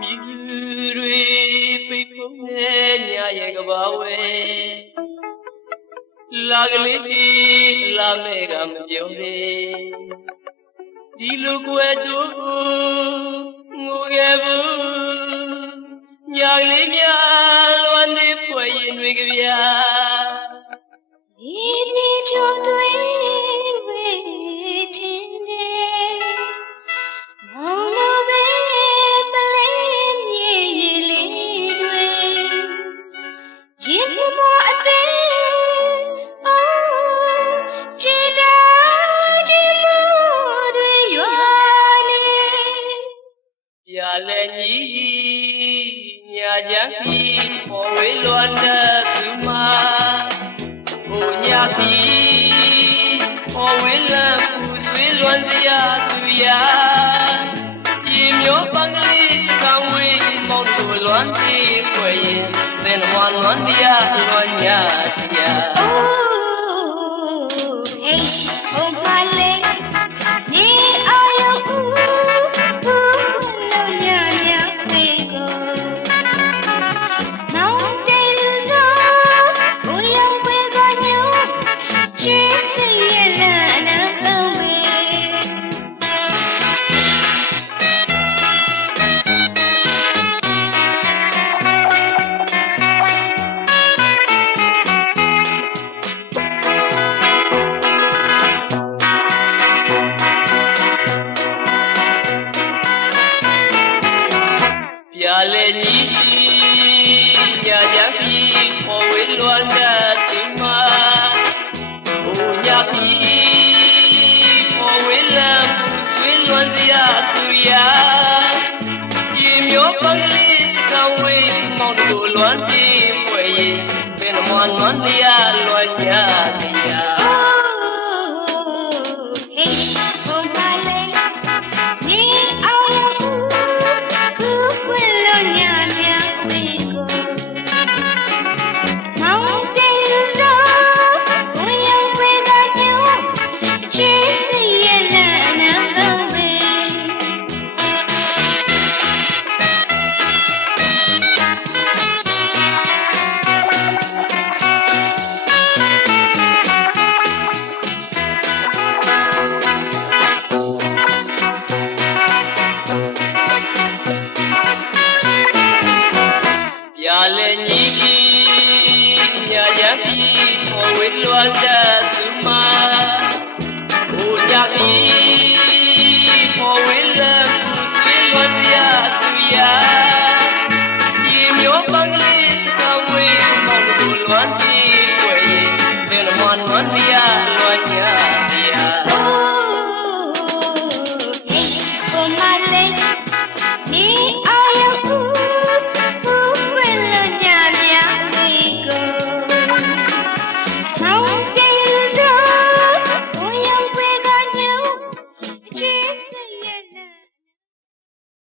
မြူတွေပိတ်ပုံးတဲ့ညရဲ့ကဘာဝဲလာကလေးပြီလာမဲ့ကမပြောသေးဒီလူကွယ်တို့ငိုခဲ့ဘူးညာလေးများလွန်နေဖွယ်ရင်တွေကဗျာဒီနေ့ချိုးသွေး ပြလဲညီညာချမ်းပြီးပေါ်ဝေးလွမ်းတဲ့သူမှာဘုံညာပြီးပေါ်ဝေးလမ်းပူဆွေးလွမ်းစရာသူရာရေမျိုးပန်းကလေးစကံဝေးမောက်တို့လွမ်းပြေးဖွယ်ရင်သင်ဝမ်းလွမ်းတရားလွမ်းညာတရား ပြလဲညီညာချမ်းပြီးပေါ်ဝေးလွမ်းတဲ့သူမှာဘုံညာပြီးပေါ်ဝေးလမ်းပူဆွေးလွမ်းစရာ လဲညီပြီးညာချမ်းပြီးပေါ်ဝေးလွမ်းတဲ့သူမှာ